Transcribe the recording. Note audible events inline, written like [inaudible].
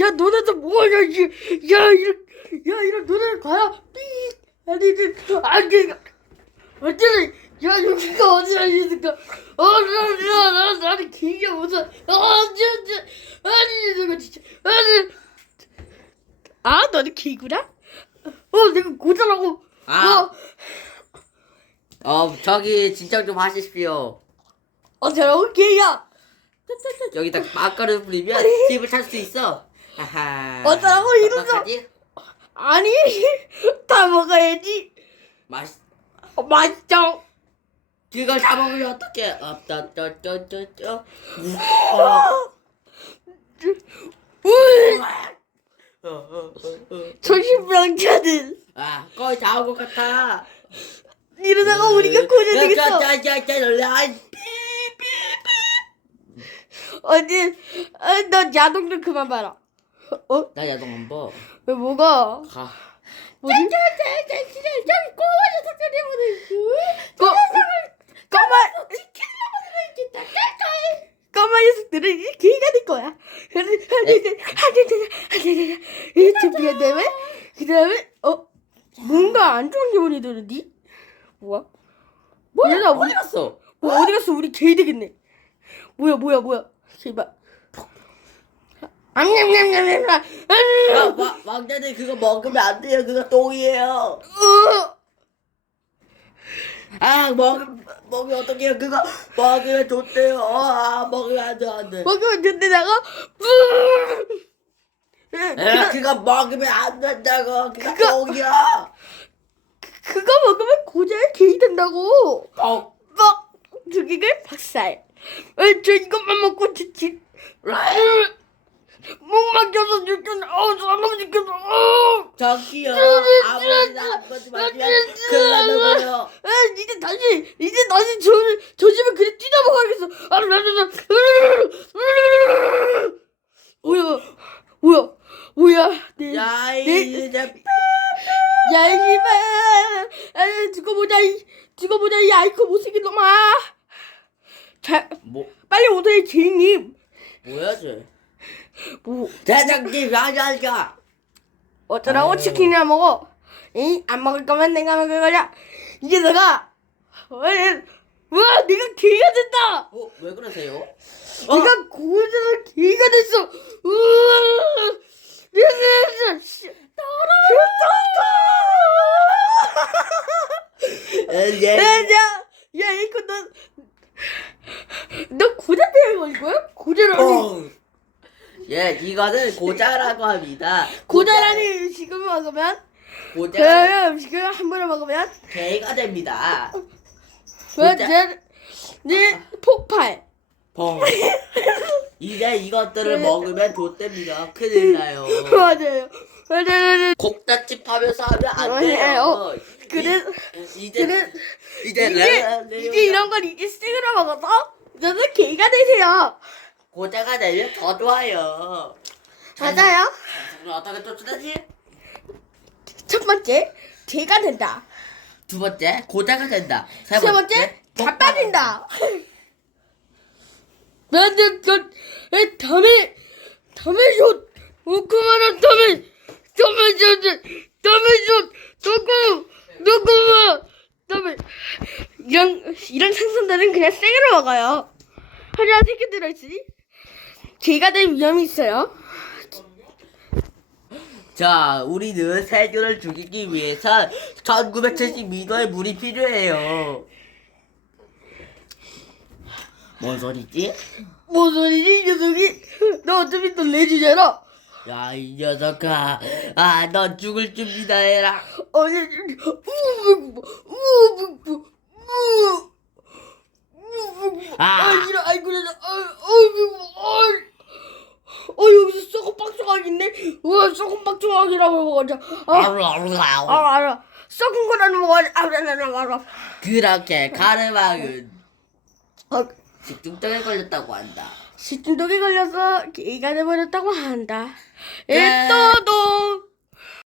야, 너네도 뭐야 이, 야 이런 야 이런 너네 가야 삐 아니 이제 아니 어쨌든 야 여기가 어디야 이니까 어나나나 나는 기계 못해 아 진짜 아니 내가 진짜. 아니. 아 너는 기구라? 어 내가 고자라고. 아. 어. 어. 저기 진정 좀 하십시오. 어 저라고 기야 여기다 아. 막가루 뿌리면 집을 탈 수 있어. 어쩌라고 이런 거. 아니 [laughs] 다 먹어야지. 맛. 어, 맛있죠? 그걸 다 먹으면 어떡해? 없다, 쩌, 쩌, 쩌, 정신병자는. 아, 거의 다 온 것 같아. 이러다가 우리가 어, 고려 되겠어. 아니, 어, 너 야동 좀 그만 봐라. 어? 나 야동 안 봐. 왜 뭐가? 가. 뭐야? 뭐야? 어디 갔어? 뭐 어디 갔어? 우리 개 되겠네. 뭐야 뭐야 뭐야? 씨발. 왕자님 아, 그거 먹으면 안 돼요. 그거 똥이에요. 아 먹, 먹으면 어떡해요. 그거 먹으면 좋대요. 어, 아 먹으면 안 돼. 안 돼. 먹으면 된다고? 에, 그거 먹으면 안 된다고. 그거 똥이야. 그거 먹으면 고자에 개이 된다고. 똥. 뻑! 두 개를 박살. 저 이것만 먹고 지치 목 막혀서 죽겠네. 어우 사람 죽겠어. 어우 저기요. 아버지 아버지 맞으면 큰일 나고요. 이제 다시 이제 다시 저, 저 집에 그냥 뛰어먹어야겠어. 아 나도 뭐야 뭐야 뭐야 내, 야 이제 야 이봐 아, 두고 보자 이 두고 보자 이 아이코 못생긴 놈아. 자, 뭐 빨리 오세요, 지인님. 뭐야 쟤? 뭐 대장님 야야야. 어쩌라고 치킨이나 먹어. 이 안 먹을 거면 내가 먹을 거냐. 이게 내가 왜? 와, 내가 개가 됐다. 어, 왜 그러세요? 어? 내가 고자는 개가 됐어. 으아, 내가 진짜 씨, 더러워. 에, 야, 야, 이거 너 너 고자 때문에 걸린 거야? 고자라니. 예, 이거는 고자라고 합니다. 고자라니 지금 먹으면 고자라니 음식을 한 번에 먹으면 개가 됩니다. 고자. 네 폭발. 뻥. 이제 이것들을 네. 먹으면 돗됩니다. 큰일 나요. [laughs] 맞아요. 곡단집 하면서 하면 안 네, 돼요. 어. 그래- 이- 이제 그래- 이제 이게 이제 이런 걸 이제 스틱으로 먹어서 너는 개가 되세요. 고자가 되면 더 좋아요. 맞아요. 그럼 어떻게 또지첫 번째, 개가 된다. 두 번째 고자가 된다. 세, 세 번째, 자빠진다. [laughs] 나는 그 다음에 다음에 좀 오크마나 다음에 다음에 좀좋 조금 조금만 다음에 이런 이런 생선들은 그냥 생으로 먹어요. 하지만 새끼 들어있으니 개가 될 위험이 있어요. 자, 우리는 세균을 죽이기 위해서 1972도의 물이 필요해요. 뭔 소리지? 뭔 소리지 이 녀석이? 너 어차피 또 내주잖아. 야, 이 녀석아. 아, 너 죽을 준비다 해라. 아니, 조각 있네 우와 썩은 박조각이라고 먹어자 아, 아우, 아우, 아우. 아 알아. 썩은 거라는 먹어 알아 알아 알아 그렇게 가르마은 아, 식중독에 걸렸다고 한다. 식중독에 걸려서 기가 돼버렸다고 한다. 네. 일도도